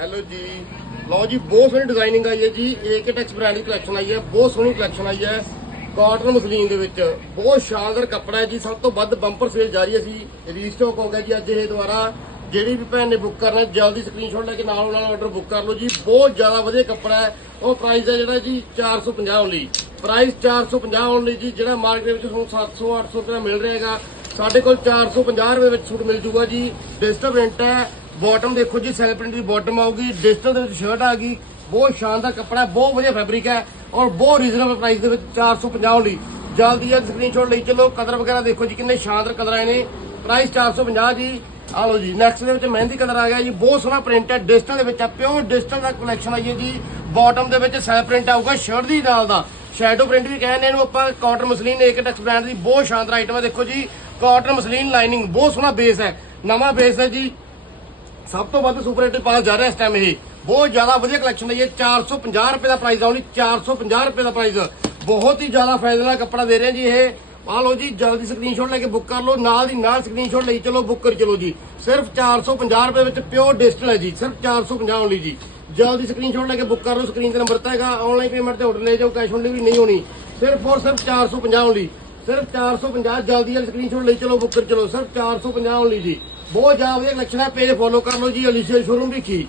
Hello ਜੀ। ਲਓ ਜੀ ਬਹੁਤ ਸੋਹਣੀ ਡਿਜ਼ਾਈਨਿੰਗ ਆਈ ਹੈ ਜੀ। ਏਕੇ ਟੈਕਸ ਬ੍ਰਾਂਡ ਦੀ ਕਲੈਕਸ਼ਨ ਆਈ ਹੈ। ਬਹੁਤ ਸੋਹਣੀ ਕਲੈਕਸ਼ਨ ਆਈ ਹੈ ਕਾਟਨ ਮਸਲੀਨ ਦੇ ਵਿੱਚ। ਬਹੁਤ ਸ਼ਾਨਦਾਰ ਕੱਪੜਾ ਹੈ ਜੀ। ਸਭ ਤੋਂ ਵੱਧ ਬੰਪਰ ਸੇਲ ਜਾਰੀ ਹੈ ਜੀ। ਰੀਸਟਾਕ ਹੋ ਗਿਆ ਜੀ ਅੱਜ ਇਹ ਦੁਆਰਾ ਜਿਹੜੀ ਵੀ ਭੈਣ ਨੇ ਬੁੱਕ ਕਰਨਾ ਹੈ, ਜਲਦੀ ਸਕਰੀਨਸ਼ਾਟ ਲੈ ਕੇ ਨਾਲੋਂ ਨਾਲ ਆਰਡਰ ਬੁੱਕ ਕਰ ਲਓ ਜੀ। ਬਹੁਤ ਜ਼ਿਆਦਾ ਵਧੀਆ ਕੱਪੜਾ ਹੈ। ਉਹ ਪ੍ਰਾਈਸ ਹੈ ਜਿਹੜਾ ਜੀ 450 ਓਨਲੀ। ਪ੍ਰਾਈਸ 450 ਓਨਲੀ ਜੀ। ਜਿਹੜਾ ਮਾਰਕੀਟ ਵਿੱਚ ਤੁਹਾਨੂੰ 700 800 ਰੁਪਏ ਦਾ ਮਿਲ ਰਿਹਾ ਹੈਗਾ। ਸਾਡੇ ਕੋਲ 450 ਰੁਪਏ ਵਿੱਚ ਸੂਟ ਮਿਲ ਜੂਗਾ ਜੀ। ਡਿਜੀਟਲ ਪ੍ਰਿੰਟ ਹੈ। ਬਾਟਮ ਦੇਖੋ ਜੀ ਸੈਲ ਪ੍ਰਿੰਟ ਦੀ ਬਾਟਮ ਆਊਗੀ ਡਿਜੀਟਲ ਦੇ ਵਿੱਚ ਸ਼ਰਟ ਆ ਗਈ, ਬਹੁਤ ਸ਼ਾਨਦਾਰ ਕੱਪੜਾ ਹੈ ਬਹੁਤ ਵਧੀਆ ਫੈਬਰਿਕ ਹੈ ਔਰ ਬਹੁਤ ਰੀਜ਼ਨੇਬਲ ਪ੍ਰਾਈਸ ਦੇ ਵਿੱਚ 450 ਲਈ। ਜਲਦੀ ਜਲਦੀ ਸਕਰੀਨਸ਼ਾਟ ਲਈ ਚਲੋ ਕਲਰ ਵਗੈਰਾ ਦੇਖੋ ਜੀ, ਕਿੰਨੇ ਸ਼ਾਨਦਾਰ ਕਲਰ ਆਏ ਨੇ। ਪ੍ਰਾਈਸ 450 ਜੀ। ਆ ਲਓ ਜੀ ਨੈਕਸਟ ਦੇ ਵਿੱਚ ਮਹਿੰਦੀ ਕਲਰ ਆ ਗਿਆ ਜੀ, ਬਹੁਤ ਸੋਹਣਾ ਪ੍ਰਿੰਟ ਹੈ ਡਿਜੀਟਲ ਦੇ ਵਿੱਚ ਆ ਪਿਓਰ ਡਿਜੀਟਲ ਦਾ ਕਲੈਕਸ਼ਨ ਆਈ ਹੈ ਜੀ। ਬਾਟਮ ਦੇ ਵਿੱਚ ਸੈਲ ਪ੍ਰਿੰਟ ਆਊਗਾ ਸ਼ਰਟ ਦੀ ਨਾਲ ਦਾ। ਸ਼ੈਡੋ ਪ੍ਰਿੰਟ ਵੀ ਕਹਿੰਦੇ ਨੇ ਇਹਨੂੰ ਆਪਾਂ cotton muslin AK Tex brand ਦੀ ਬਹੁਤ ਸ਼ਾਨਦਾਰ ਆਈਟਮ ਹੈ, ਦੇਖੋ ਜੀ। ਕਾਟਨ ਮਸਲੀਨ ਲਾਈਨਿੰਗ ਬਹੁਤ ਸੋਹਣਾ ਬੇਸ ਹੈ, ਨਵਾਂ ਬੇਸ ਹੈ ਜੀ। ਸਭ ਤੋਂ ਵੱਧ ਸੁਪਰ ਹਿੱਟ ਪਾਸ ਜਾ ਰਿਹਾ ਇਸ ਟਾਈਮ ਇਹ। ਬਹੁਤ ਜ਼ਿਆਦਾ ਵਧੀਆ ਕਲੈਕਸ਼ਨ ਹੈ ਇਹ 450 ਰੁਪਏ ਦਾ ਪ੍ਰਾਈਸ ਆ ਉਹਨੀ 450 ਰੁਪਏ ਦਾ ਪ੍ਰਾਈਸ ਬਹੁਤ ਹੀ ਜ਼ਿਆਦਾ ਫਾਇਦੇ ਵਾਲਾ ਕੱਪੜਾ ਦੇ ਰਹੇ ਜੀ ਇਹ। ਆ ਲਓ ਜੀ, ਜਲਦੀ ਸਕਰੀਨਸ਼ਾਟ ਲੈ ਕੇ ਬੁੱਕ ਕਰ ਲਓ, ਨਾਲ ਦੀ ਨਾਲ ਸਕਰੀਨਸ਼ਾਟ ਲਈ ਚਲੋ ਬੁੱਕ ਕਰ ਚਲੋ ਜੀ। ਸਿਰਫ 450 ਰੁਪਏ ਵਿੱਚ ਪਿਓਰ ਡਿਜੀਟਲ ਹੈ ਜੀ, ਸਿਰਫ 450 ਓਨਲੀ ਜੀ। ਜਲਦੀ ਸਕਰੀਨਸ਼ਾਟ ਲੈ ਕੇ ਬੁੱਕ ਕਰ ਲਓ ਸਕਰੀਨ ਤੇ ਨੰਬਰ ਤਾਂ ਹੈਗਾ ਆਨਲਾਈਨ ਪੇਮੈਂਟ ਤੇ ਆਰਡਰ ਲੈ ਜਾਓ ਕੈਸ਼ ਔਨ ਡਿਲੀਵਰੀ ਨਹੀਂ ਹੋਣੀ। ਸਿਰਫ ਔਰ ਸਿਰਫ 450 ਓਨਲੀ ਸਿਰਫ 450 ਜਲਦੀ ਜਲਦੀ ਸਕਰੀਨਸ਼ਾਟ ਲਈ ਚਲੋ ਬੁੱਕ ਕਰ ਚਲੋ, ਸਿਰਫ 450 ਓਨਲੀ ਜੀ। ਬਹੁਤ ਜ਼ਿਆਦਾ ਵਧੀਆ ਕਲੈਕਸ਼ਨ ਹੈ ਪੇਜ ਫੋਲੋ ਕਰ ਲਓ ਜੀ ਅਲੀਸ਼ਾ ਸ਼ੋਰੂਮ ਵਿਖੀ